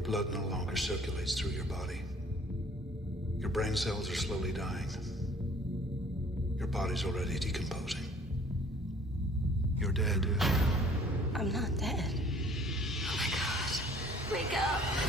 blood no longer circulates through your body. Your brain cells are slowly dying. Your body's already decomposing. You're dead. I'm not dead. Oh my god. Wake up.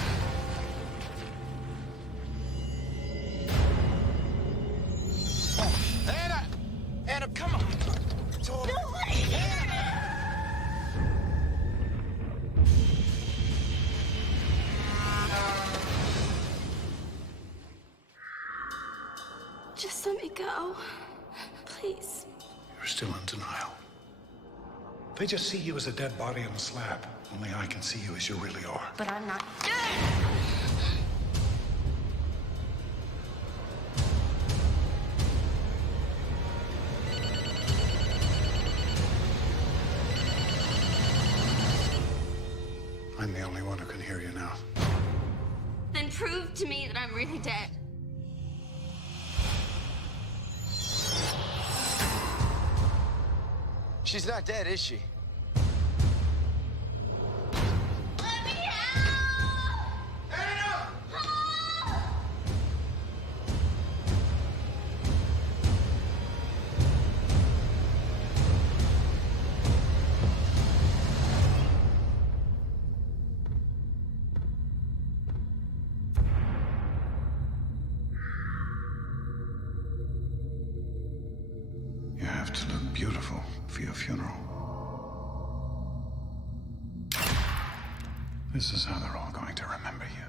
Let me go. Please. You're still in denial. They just see you as a dead body on a slab. Only I can see you as you really are. But I'm not. dead! I'm the only one who can hear you now. Then prove to me that I'm really dead. She's not dead, is she? Let me out! You have to look beautiful This is how they're all going to remember you.